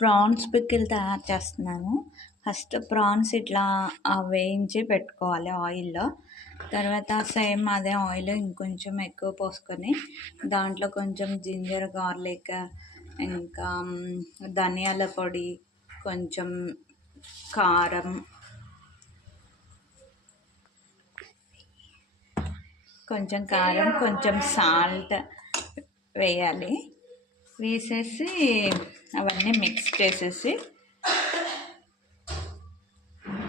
Prawns pickle తయారు చేస్తున్నాను. First prawns ఇట్లా వేయించి పెట్టుకోవాలి ఆయిల్‌లో. తర్వాత సేమ్ అదే ఆయిల్ ఇంకొంచెం ఎక్కువ పోసుకొని, దాంట్లో కొంచెం జింజర్ గార్లిక్, ఇంకా ధనియాల పొడి, కొంచెం కారం, కొంచెం సాల్ట్ వేయాలి. వేసేసి అవన్నీ మిక్స్ చేసేసి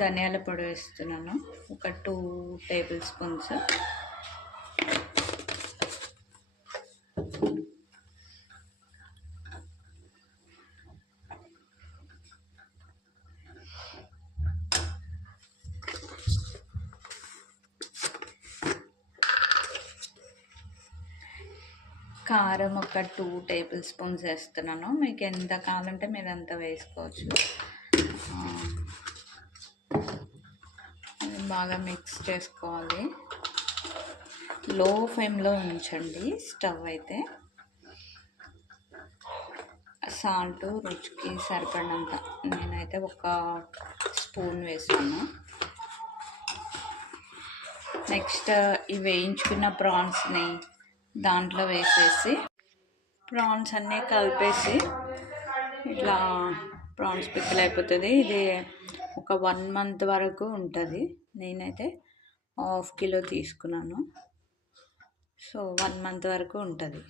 ధనియాల పొడి వేస్తున్నాను, ఒక 2 టేబుల్ స్పూన్స్. కారం ఒక 2 టేబుల్ స్పూన్స్ వేస్తున్నాను. మీకు ఎంత కావాలంటే మీరు అంత వేసుకోవచ్చు. బాగా మిక్స్ చేసుకోవాలి. లో ఫ్లేమ్లో ఉంచండి స్టవ్ అయితే. సాల్ట్ రుచికి సరిపడినంత, నేనైతే ఒక స్పూన్ వేసాను. నెక్స్ట్ ఈ వేయించుకున్న ప్రాన్స్ని దాంట్లో వేసేసి ప్రాన్స్ అన్నీ కలిపేసి ఇట్లా ప్రాన్స్ పిక్కలు అయిపోతుంది. ఇది ఒక 1 మంత్ వరకు ఉంటుంది. నేనైతే 1/2 కిలో తీసుకున్నాను. సో 1 మంత్ వరకు ఉంటుంది.